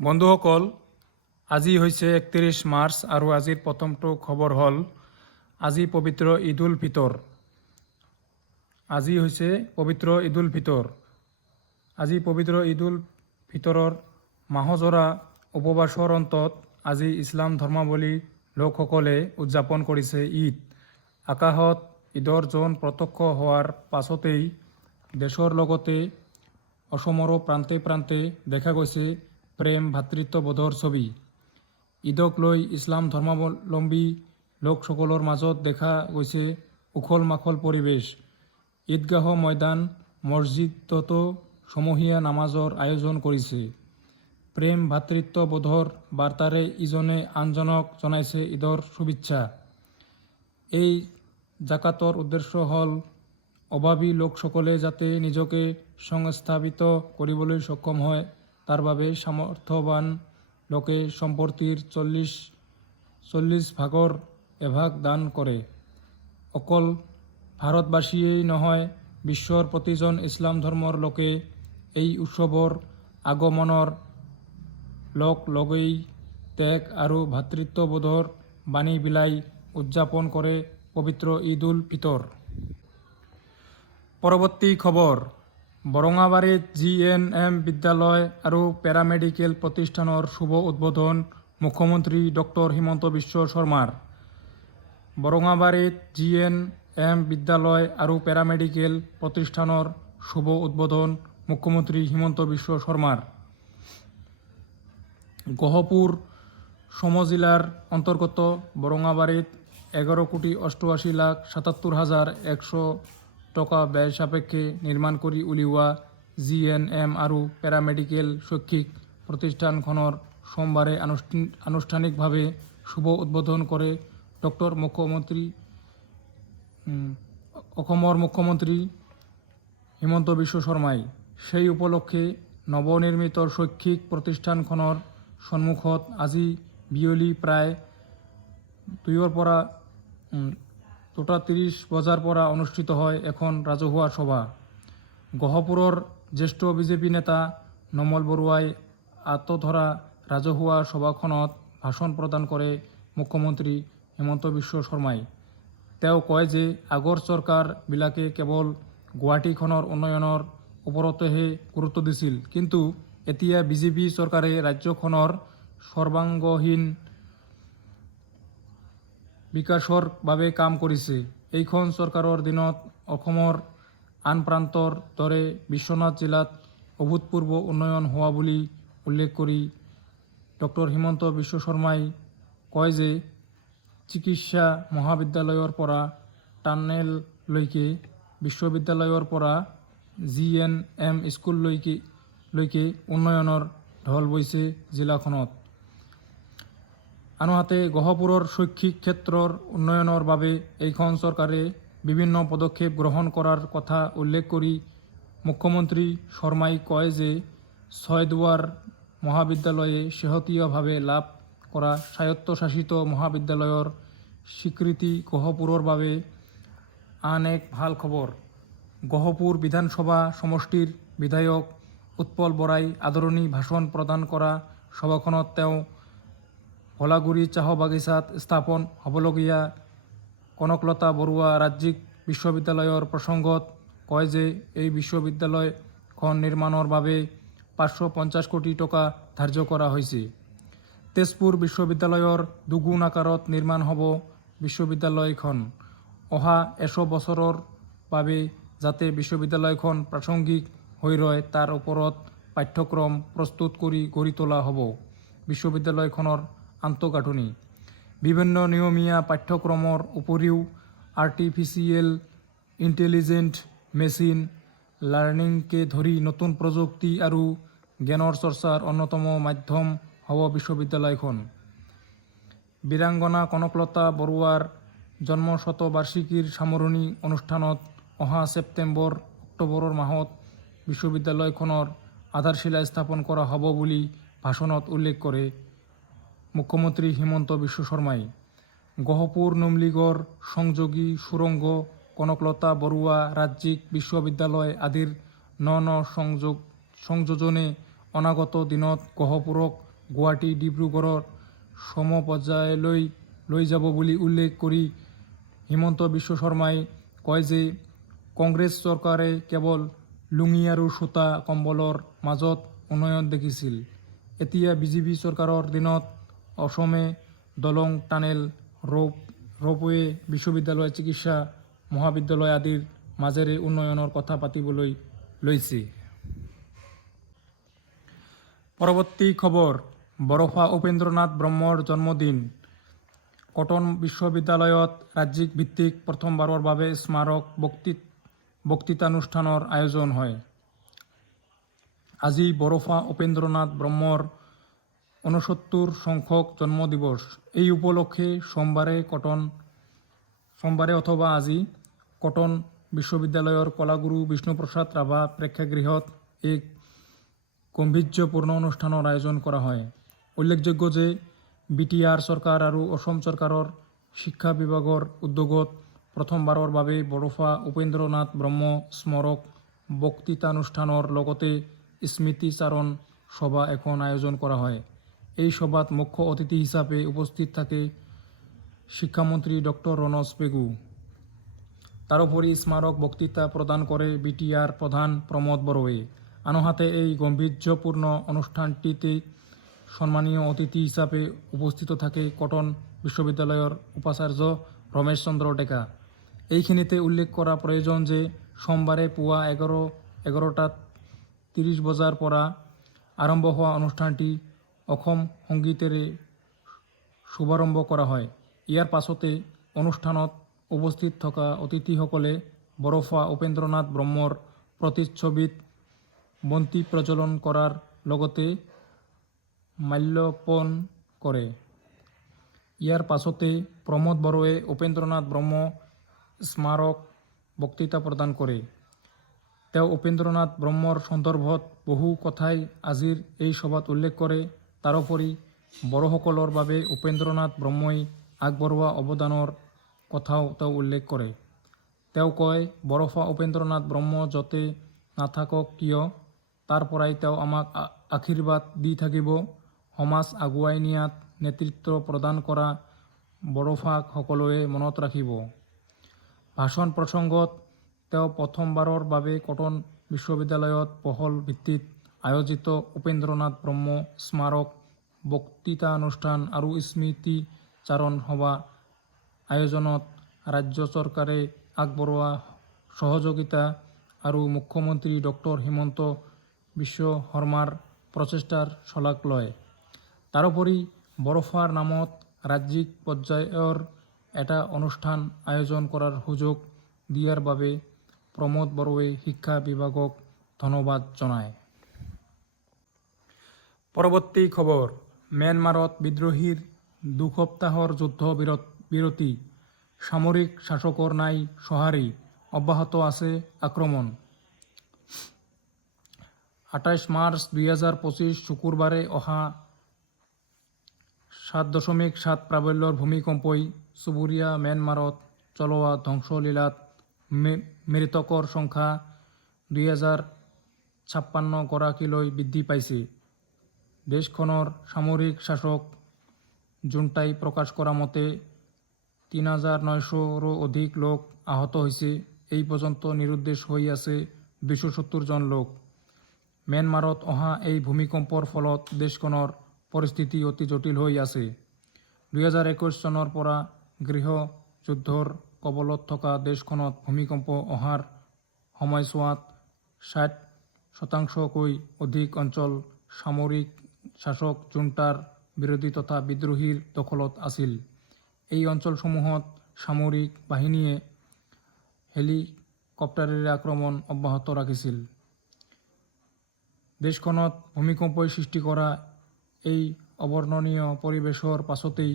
বন্ধুসকল আজি হৈছে একত্ৰিছ মাৰ্চ আৰু আজিৰ প্ৰথমটো খবৰ হ'ল, আজি পবিত্ৰ ঈদ উল ফিতৰ। আজি হৈছে পবিত্ৰ ঈদ উল ফিতৰ। আজি পবিত্ৰ ঈদ উল ফিতৰৰ মাহজোৰা উপবাসৰ অন্তত আজি ইছলাম ধৰ্মাৱলী লোকসকলে উদযাপন কৰিছে ঈদ। আকাশত ঈদৰ জোন প্ৰত্যক্ষ হোৱাৰ পাছতেই দেশৰ লগতে অসমৰো প্ৰান্তে প্ৰান্তে দেখা গৈছে প্ৰেম ভাতৃত্ববোধৰ ছবি। ঈদক লৈ ইছলাম ধৰ্মাৱলম্বী লোকসকলৰ মাজত দেখা গৈছে উখল মাখল পৰিৱেশ। ঈদগাহ ময়দান মছজিদতো সমূহীয়া নামাজৰ আয়োজন কৰিছে। প্ৰেম ভাতৃত্ববোধৰ বাৰ্তাৰে ইজনে আনজনক জনাইছে ঈদৰ শুভেচ্ছা। এই জাকাতৰ উদ্দেশ্য হ'ল অভাৱী লোকসকলে যাতে নিজকে সংস্থাপিত কৰিবলৈ সক্ষম হয়। তাৰ বাবে সামৰ্থ্যৱান লোকে সম্পত্তিৰ চল্লিছ চল্লিছ ভাগৰ এভাগ দান কৰে অকল ভাৰতবাসীয়েই নহয়, বিশ্বৰ প্ৰতিজন ইছলাম ধৰ্মৰ লোকে এই উৎসৱৰ আগমনৰ লগ লগেই ত্যাগ আৰু ভাতৃত্ববোধৰ বাণী বিলাই উদযাপন কৰে পবিত্ৰ ঈদ উল ফিতৰ। পৰৱৰ্তী খবৰ। বৰঙাবাৰীত জি এন এম বিদ্যালয় আৰু পেৰামেডিকেল প্ৰতিষ্ঠানৰ শুভ উদ্বোধন মুখ্যমন্ত্ৰী ডক্টৰ হিমন্ত বিশ্ব শৰ্মাৰ। বৰঙাবাৰীত জি এন এম বিদ্যালয় আৰু পেৰামেডিকেল প্ৰতিষ্ঠানৰ শুভ উদ্বোধন মুখ্যমন্ত্ৰী হিমন্ত বিশ্ব শৰ্মাৰ। গহপুৰ সমজিলাৰ অন্তৰ্গত বৰঙাবাৰীত এগাৰ কোটি অষ্টআশী লাখ সাতাত্তৰ হাজাৰ একশ টকা ব্যয় সাপেক্ষে নিৰ্মাণ কৰি উলিওৱা জি এন এম আৰু পেৰামেডিকেল শৈক্ষিক প্ৰতিষ্ঠানখনৰ সোমবাৰে আনুষ্ঠান আনুষ্ঠানিকভাৱে শুভ উদ্বোধন কৰে ডক্টৰ মুখ্যমন্ত্ৰী অসমৰ মুখ্যমন্ত্ৰী হিমন্ত বিশ্ব শৰ্মাই সেই উপলক্ষে নৱনিৰ্মিত শৈক্ষিক প্ৰতিষ্ঠানখনৰ সন্মুখত আজি বিয়লি প্ৰায় দুইৰ পৰা দুটা ত্ৰিছ বজাৰ পৰা অনুষ্ঠিত হয় এখন ৰাজহুৱা সভা। গহপুৰৰ জ্যেষ্ঠ বিজেপি নেতা নমল বৰুৱাই আঁতধৰা ৰাজহুৱা সভাখনত ভাষণ প্ৰদান কৰে মুখ্যমন্ত্ৰী হিমন্ত বিশ্ব শৰ্মাই। তেওঁ কয় যে আগৰ চৰকাৰবিলাকে কেৱল গুৱাহাটীখনৰ উন্নয়নৰ ওপৰতহে গুৰুত্ব দিছিল, কিন্তু এতিয়া বিজেপি চৰকাৰে ৰাজ্যখনৰ সৰ্বাংগহীন বিকাশৰ বাবে কাম কৰিছে। এইখন চৰকাৰৰ দিনত অসমৰ আন প্ৰান্তৰ দৰে বিশ্বনাথ জিলাত অভূতপূৰ্ব উন্নয়ন হোৱা বুলি উল্লেখ কৰি ডক্টৰ হিমন্ত বিশ্ব শৰ্মাই কয় যে চিকিৎসা মহাবিদ্যালয়ৰ পৰা টানেললৈকে, বিশ্ববিদ্যালয়ৰ পৰা জি এন এম স্কুললৈকে, লৈকে উন্নয়নৰ ঢল বৈছে জিলাখনত। আনহাতে গহপুৰৰ শৈক্ষিক ক্ষেত্ৰৰ উন্নয়নৰ বাবে এইখন চৰকাৰে বিভিন্ন পদক্ষেপ গ্ৰহণ কৰাৰ কথা উল্লেখ কৰি মুখ্যমন্ত্ৰী শৰ্মাই কয় যে ছয়দুৱাৰ মহাবিদ্যালয়ে শেহতীয়াভাৱে লাভ কৰা স্বায়ত্তশাসিত মহাবিদ্যালয়ৰ স্বীকৃতি গহপুৰৰ বাবে আন এক ভালো খবৰ। গহপুৰ বিধানসভা সমষ্টিৰ বিধায়ক উৎপল বৰাই আদৰণি ভাষণ প্ৰদান কৰা সভাখনত তেওঁ ভোলাগুৰি চাহ বাগিচাত স্থাপন হ'বলগীয়া। কনকলতা বৰুৱা ৰাজ্যিক বিশ্ববিদ্যালয়ৰ প্ৰসংগত কয় যে এই বিশ্ববিদ্যালয়খন নিৰ্মাণৰ বাবে পাঁচশো পঞ্চাছ কোটি টকা ধাৰ্য কৰা হৈছে। তেজপুৰ বিশ্ববিদ্যালয়ৰ দুগুণ আকাৰত নিৰ্মাণ হ'ব বিশ্ববিদ্যালয়খন। অহা এশ বছৰৰ বাবে যাতে বিশ্ববিদ্যালয়খন প্ৰাসংগিক হৈ ৰয়, তাৰ ওপৰত পাঠ্যক্ৰম প্ৰস্তুত কৰি গঢ়ি তোলা হ'ব। বিশ্ববিদ্যালয়খনৰ আন্তঃগাঁথনি বিভিন্ন নিয়মীয়া পাঠ্যক্ৰমৰ উপৰিও আৰ্টিফিচিয়েল ইণ্টেলিজেণ্ট মেচিন, লাৰ্ণিংকে ধৰি নতুন প্ৰযুক্তি আৰু জ্ঞানৰ চৰ্চাৰ অন্যতম মাধ্যম হ'ব বিশ্ববিদ্যালয়খন। বীৰাংগনা কনকলতা বৰুৱাৰ জন্মশতবাৰ্ষিকীৰ সামৰণি অনুষ্ঠানত অহা ছেপ্টেম্বৰ, অক্টোবৰৰ মাহত বিশ্ববিদ্যালয়খনৰ আধাৰশিলা স্থাপন কৰা হ'ব বুলি ভাষণত উল্লেখ কৰে। মুখ্যমন্ত্ৰী হিমন্ত বিশ্ব শৰ্মাই গহপুৰ নুমলীগড়, সংযোগী সুৰংগ কনকলতা বৰুৱা ৰাজ্যিক বিশ্ববিদ্যালয় আদিৰ ন ন সংযোগ, সংযোজনে অনাগত দিনত গহপুৰক গুৱাহাটী ডিব্ৰুগড়ৰ সমপৰ্যায়লৈ লৈ যাব বুলি উল্লেখ কৰি হিমন্ত বিশ্ব শৰ্মাই কয় যে কংগ্ৰেছ চৰকাৰে কেৱল লুঙি আৰু সূতা, কম্বলৰ মাজত উন্নয়ন দেখিছিল। এতিয়া বিজেপি চৰকাৰৰ দিনত অসমে দলং টানেল ৰোপ ৰোপৱে বিশ্ববিদ্যালয় চিকিৎসা মহাবিদ্যালয় আদিৰ মাজেৰে উন্নয়নৰ কথা পাতিবলৈ লৈছে। পৰৱৰ্তী খবৰ বৰফা উপেন্দ্ৰনাথ ব্ৰহ্মৰ জন্মদিন। কটন বিশ্ববিদ্যালয়ত ৰাজ্যিক ভিত্তিক প্ৰথমবাৰৰ বাবে স্মাৰক বক্তৃ, বক্তৃতানুষ্ঠানৰ আয়োজন হয়। আজি বৰফা উপেন্দ্ৰনাথ ব্ৰহ্মৰ ঊনসত্তৰ সংখ্যক জন্মদিৱস এই উপলক্ষে সোমবাৰে কটন সোমবাৰে অথবা আজি কটন বিশ্ববিদ্যালয়ৰ কলাগুৰু বিষ্ণুপ্ৰসাদ ৰাভা প্ৰেক্ষাগৃহত এক গম্ভীৰ্যপূৰ্ণ অনুষ্ঠানৰ আয়োজন কৰা হয়। উল্লেখযোগ্য যে বি টি আৰ চৰকাৰ আৰু অসম চৰকাৰৰ শিক্ষা বিভাগৰ উদ্যোগত প্ৰথমবাৰৰ বাবে বৰফা উপেন্দ্ৰনাথ ব্ৰহ্ম স্মাৰক বক্তৃতানুষ্ঠানৰ লগতে স্মৃতিচাৰণ সভা এখন আয়োজন কৰা হয়। এই সভাত মুখ্য অতিথি হিচাপে উপস্থিত থাকে শিক্ষামন্ত্ৰী ডক্টৰ ৰণোজ পেগু তাৰোপৰি স্মাৰক বক্তৃতা প্ৰদান কৰে বি টি আৰ প্ৰধান প্ৰমোদ আনহাতে এই গম্ভীৰ্যপূৰ্ণ অনুষ্ঠানটিতে সন্মানীয় অতিথি হিচাপে উপস্থিত থাকে কটন বিশ্ববিদ্যালয়ৰ উপাচাৰ্য ৰমেশ চন্দ্ৰ ডেকা। এইখিনিতে উল্লেখ কৰা প্ৰয়োজন যে সোমবাৰে পুৱা এঘাৰ এঘাৰটাত ত্ৰিছ বজাৰ পৰা আৰম্ভ হোৱা অনুষ্ঠানটি অসম সংগীতেৰে শুভাৰম্ভ কৰা হয়। ইয়াৰ পাছতে অনুষ্ঠানত উপস্থিত থকা অতিথিসকলে বৰফা উপেন্দ্ৰনাথ ব্ৰহ্মৰ প্ৰতিচ্ছবিত বন্তি প্ৰজ্বলন কৰাৰ লগতে মাল্যপন কৰে। ইয়াৰ পাছতে প্ৰমোদ বড়োৱে উপেন্দ্ৰনাথ ব্ৰহ্ম স্মাৰক বক্তৃতা প্ৰদান কৰে। তেওঁ উপেন্দ্ৰনাথ ব্ৰহ্মৰ সন্দৰ্ভত বহু কথাই আজিৰ এই সভাত উল্লেখ কৰে। তাৰোপৰি বড়োসকলৰ বাবে উপেন্দ্ৰনাথ ব্ৰহ্মই আগবঢ়োৱা অৱদানৰ কথাও তেওঁ উল্লেখ কৰে। তেওঁ কয়, বৰফা উপেন্দ্ৰনাথ ব্ৰহ্ম য'তে নাথাকক কিয়? তাৰ পৰাই তেওঁ আমাক আশীৰ্বাদ দি থাকিব। সমাজ আগুৱাই নিয়াত নেতৃত্ব প্ৰদান কৰা বড়োফাক সকলোৱে মনত ৰাখিব। ভাষণ প্ৰসংগত, তেওঁ প্ৰথমবাৰৰ বাবে কটন বিশ্ববিদ্যালয়ত পহল ভিত্তিত আয়োজিত উপেন্দ্ৰনাথ ব্ৰহ্ম স্মাৰক বক্তৃতানুষ্ঠান আৰু স্মৃতিচাৰণ সভা আয়োজনত ৰাজ্য চৰকাৰে আগবঢ়োৱা সহযোগিতা আৰু মুখ্যমন্ত্ৰী ডক্টৰ হিমন্ত বিশ্ব শৰ্মাৰ প্ৰচেষ্টাৰ শলাগ লয়। তাৰোপৰি বৰফাৰ নামত ৰাজ্যিক পৰ্যায়ৰ এটা অনুষ্ঠান আয়োজন কৰাৰ সুযোগ দিয়াৰ বাবে প্ৰমোদ বড়োৱে শিক্ষা বিভাগক ধন্যবাদ জনায়। পৰৱৰ্তী খবৰ ম্যানমাৰত বিদ্ৰোহীৰ দুসপ্তাহৰ যুদ্ধ বিৰতি সামৰিক শাসকৰ নাই সঁহাৰি অব্যাহত আছে আক্ৰমণ আঠাইছ মাৰ্চ দুই হাজাৰ পঁচিছ শুকুৰবাৰে অহা সাত দশমিক সাত প্ৰাবল্যৰ ভূমিকম্পই চুবুৰীয়া ম্যানমাৰত চলোৱা ধ্বংসলীলাত মৃতকৰ সংখ্যা দুই হাজাৰ ছাপ্পান্ন গৰাকীলৈ বৃদ্ধি পাইছে। দেশখনৰ সামৰিক শাসক জুণ্টাই প্ৰকাশ কৰা মতে, তিন হাজাৰ নশৰো অধিক লোক আহত হৈছে। এই পৰ্যন্ত নিৰুদ্দেশ হৈ আছে দুইশ সত্তৰজন লোক। ম্যানমাৰত অহা এই ভূমিকম্পৰ ফলত দেশখনৰ পৰিস্থিতি অতি জটিল হৈ আছে। দুহেজাৰ একৈছ চনৰ পৰা গৃহ যুদ্ধৰ কবলত থকা দেশখনত ভূমিকম্প অহাৰ সময়ছোৱাত ষাঠ শতাংশকৈ অধিক অঞ্চল সামৰিক শাসক জুণ্টাৰ বিৰোধী তথা বিদ্ৰোহীৰ দখলত আছিল। এই অঞ্চলসমূহত সামৰিক বাহিনীয়ে হেলিকপ্টাৰেৰে আক্ৰমণ অব্যাহত ৰাখিছিল। দেশখনত ভূমিকম্পই সৃষ্টি কৰা এই অবৰ্ণনীয় পৰিৱেশৰ পাছতেই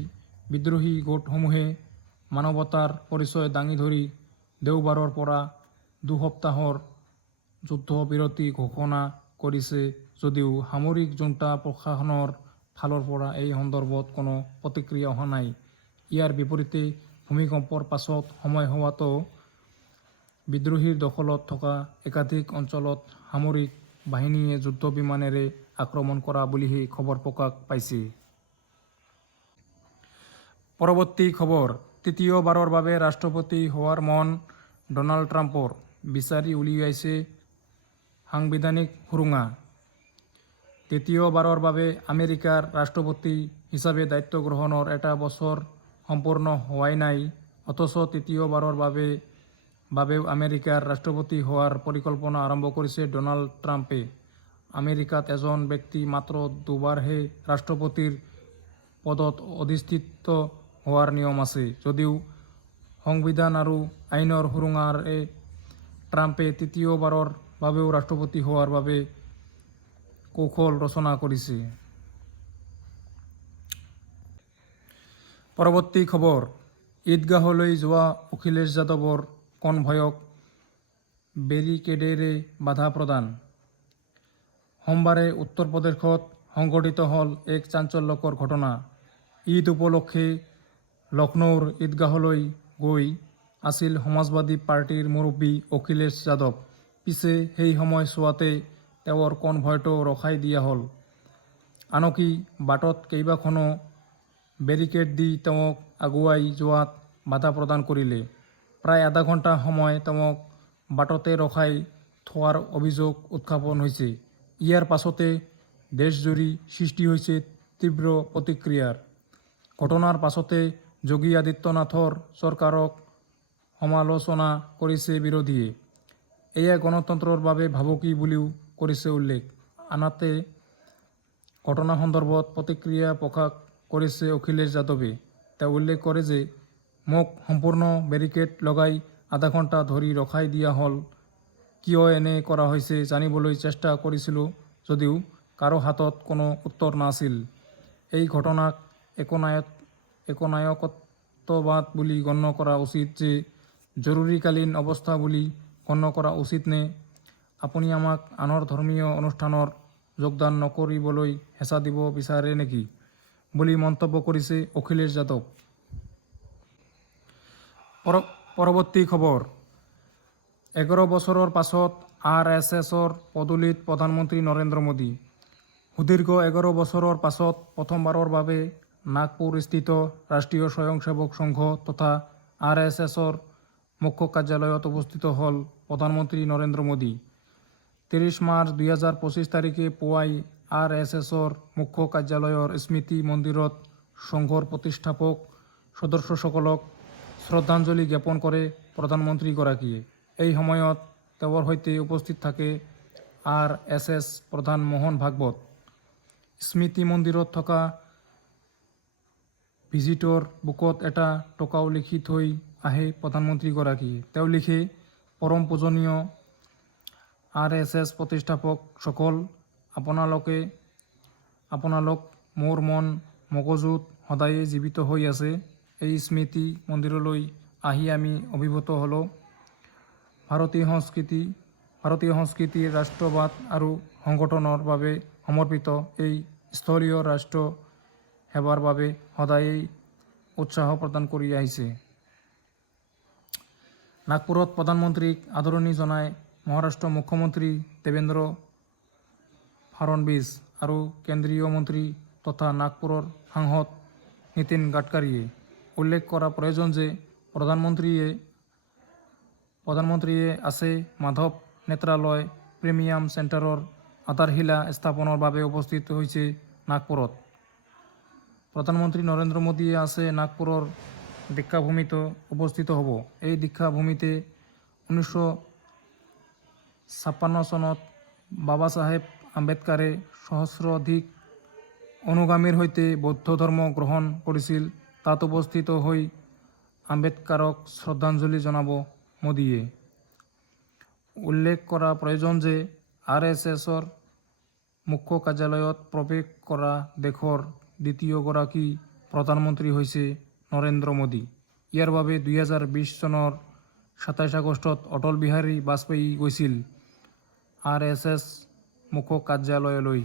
বিদ্ৰোহী গোটসমূহে মানৱতাৰ পৰিচয় দাঙি ধৰি দেওবাৰৰ পৰা দুসপ্তাহৰ যুদ্ধবিৰতি ঘোষণা কৰিছে। যদিও সামৰিক জুণ্টা প্ৰশাসনৰ ফালৰ পৰা এই সন্দৰ্ভত কোনো প্ৰতিক্ৰিয়া অহা নাই। ইয়াৰ বিপৰীতে ভূমিকম্পৰ পাছত সময় হোৱাতো বিদ্ৰোহীৰ দখলত থকা একাধিক অঞ্চলত সামৰিক বাহিনীয়ে যুদ্ধ বিমানেৰে আক্ৰমণ কৰা বুলিহে খবৰ প্ৰকাশ পাইছে। পৰৱৰ্তী খবৰ, তৃতীয়বাৰৰ বাবে ৰাষ্ট্ৰপতি হোৱাৰ মন ডনাল্ড ট্ৰাম্পৰ। বিচাৰি উলিয়াইছে সাংবিধানিক সুৰুঙা। তৃতীয়বাৰৰ বাবে আমেৰিকাৰ ৰাষ্ট্ৰপতি হিচাপে দায়িত্ব গ্ৰহণৰ এটা বছৰ সম্পূৰ্ণ হোৱাই নাই, অথচ তৃতীয়বাৰৰ বাবে, বাবেও আমেৰিকাৰ ৰাষ্ট্ৰপতি হোৱাৰ পৰিকল্পনা আৰম্ভ কৰিছে ডনাল্ড ট্ৰাম্পে। আমেৰিকাত এজন ব্যক্তি মাত্ৰ দুবাৰহে ৰাষ্ট্ৰপতিৰ পদত অধিষ্ঠিত হোৱাৰ নিয়ম আছে। যদিও সংবিধান আৰু আইনৰ সুৰুঙাৰে ট্ৰাম্পে তৃতীয়বাৰৰ বাবেও ৰাষ্ট্ৰপতি হোৱাৰ বাবে কৌশল ৰচনা কৰিছে পৰৱৰ্তী খবৰ ঈদগাহলৈ যোৱা অখিলেশ যাদৱৰ কনভয়ক বেৰিকেডেৰে বাধা প্ৰদান। সোমবাৰে উত্তৰ প্ৰদেশত সংঘটিত হ'ল এক চাঞ্চল্যকৰ ঘটনা। ঈদ উপলক্ষে লক্ষ্ণৌৰ ঈদগাহলৈ গৈ আছিল সমাজবাদী পাৰ্টীৰ মুৰব্বী অখিলেশ যাদৱ। পিছে সেই সময়ছোৱাতে তেওঁৰ কনভয়টো ৰখাই দিয়া হ'ল। আনকি বাটত কেইবাখনো বেৰিকেড দি তেওঁক আগুৱাই যোৱাত বাধা প্ৰদান কৰিলে। প্ৰায় আধা ঘণ্টা সময় তেওঁক বাটতে ৰখাই থোৱাৰ অভিযোগ উত্থাপন হৈছে। ইয়াৰ পাছতে দেশজুৰি সৃষ্টি হৈছে তীব্ৰ প্ৰতিক্ৰিয়াৰ। ঘটনাৰ পাছতে যোগী আদিত্যনাথৰ চৰকাৰক সমালোচনা কৰিছে বিৰোধীয়ে। এয়া গণতন্ত্ৰৰ বাবে ভাবুকি বুলিও কৰিছে উল্লেখ। আনহাতে, ঘটনা সন্দৰ্ভত প্ৰতিক্ৰিয়া প্ৰকাশ কৰিছে অখিলেশ যাদৱে। তেওঁ উল্লেখ কৰে যে, মোক সম্পূৰ্ণ বেৰিকেড লগাই আধা ঘণ্টা ধৰি ৰখাই দিয়া হ'ল। কিয় এনে কৰা হৈছে জানিবলৈ চেষ্টা কৰিছিলোঁ যদিও কাৰো হাতত কোনো উত্তৰ নাছিল। এই ঘটনাক একনায়ক, একনায়কত্ববাদ বুলি গণ্য কৰা উচিত যে জৰুৰীকালীন অৱস্থা বুলি গণ্য কৰা উচিত নে? আপুনি আমাক আনৰ ধৰ্মীয় অনুষ্ঠানত যোগদান নকৰিবলৈ হেঁচা দিব বিচাৰে নেকি? বুলি মন্তব্য কৰিছে অখিলেশ যাদৱ। পৰ, পৰৱৰ্তী খবৰ। এঘাৰ বছৰৰ পাছত আৰ এছ এছৰ পদূলিত প্ৰধানমন্ত্ৰী নৰেন্দ্ৰ মোদী। সুদীৰ্ঘ এঘাৰ বছৰৰ পাছত প্ৰথমবাৰৰ বাবে নাগপুৰস্থিত ৰাষ্ট্ৰীয় স্বয়ংসেৱক সংঘ তথা আৰ এছ এছৰ মুখ্য কাৰ্যালয়ত উপস্থিত হ'ল প্ৰধানমন্ত্ৰী নৰেন্দ্ৰ মোদী। ত্ৰিছ মাৰ্চ দুহেজাৰ পঁচিছ তাৰিখে পুৱাই আৰ এছ এছৰ মুখ্য কাৰ্যালয়ৰ স্মৃতি মন্দিৰত সংঘৰ প্ৰতিষ্ঠাপক সদস্যসকলক শ্ৰদ্ধাঞ্জলি জ্ঞাপন কৰে প্ৰধানমন্ত্ৰীগৰাকীয়ে এই সময়ত তেওঁৰ সৈতে উপস্থিত থাকে আৰ এছ এছ প্ৰধান মোহন ভাগৱত। স্মৃতি মন্দিৰত থকা ভিজিটৰ বুকত এটা টকাও লিখি থৈ আহে প্ৰধানমন্ত্ৰীগৰাকীয়ে তেওঁ লিখে, পৰম পূজনীয় আৰ এছ এছ প্ৰতিষ্ঠাপকসকল আপোনালোকে, আপোনালোক মোৰ মন মগজুত সদায়ে জীৱিত হৈ আছে। এই স্মৃতি মন্দিৰলৈ আহি আমি অভিভূত হ'লোঁ। ভাৰতীয় সংস্কৃতি, ভাৰতীয় সংস্কৃতিৰ ৰাষ্ট্ৰবাদ আৰু সংগঠনৰ বাবে সমৰ্পিত এই স্থলীয় ৰাষ্ট্ৰ সেৱাৰ বাবে সদায়েই উৎসাহ প্ৰদান কৰি আহিছে। নাগপুৰত প্ৰধানমন্ত্ৰীক আদৰণি জনাই মহাৰাষ্ট্ৰৰ মুখ্যমন্ত্ৰী দেৱেন্দ্ৰ ফাড়নবিছ আৰু কেন্দ্ৰীয় মন্ত্ৰী তথা নাগপুৰৰ সাংসদ নীতিন গাডকাৰীয়ে উল্লেখ কৰা প্ৰয়োজন যে প্ৰধানমন্ত্ৰীয়ে প্ৰধানমন্ত্ৰীয়ে আছে মাধৱ নেত্ৰালয় প্ৰিমিয়াম চেণ্টাৰৰ আধাৰশিলা স্থাপনৰ বাবে উপস্থিত হৈছে নাগপুৰত। প্ৰধানমন্ত্ৰী নৰেন্দ্ৰ মোদীয়ে আছে নাগপুৰৰ দীক্ষাভূমিতো উপস্থিত হ'ব। এই দীক্ষাভূমিতে ঊনৈছশ ছাপন্ন চনত বাবা চাহেব আম্বেদকাৰে সহস্ৰাধিক অনুগামীৰ সৈতে বৌদ্ধ ধৰ্ম গ্ৰহণ কৰিছিল তাত উপস্থিত হৈ আম্বেদকাৰক শ্ৰদ্ধাঞ্জলি জনাব মোদীয়ে। উল্লেখ কৰা প্ৰয়োজন যে আৰ এছ এছৰ মুখ্য কাৰ্যালয়ত প্ৰৱেশ কৰা দেশৰ দ্বিতীয়গৰাকী প্ৰধানমন্ত্ৰী হৈছে নৰেন্দ্ৰ মোদী। ইয়াৰ বাবে দুই দুহেজাৰ বিছ চনৰ সাতাইছ আগষ্টত অটল বিহাৰী বাজপেয়ী গৈছিল আৰ এছ এছ মুখ্য কাৰ্যালয়লৈ।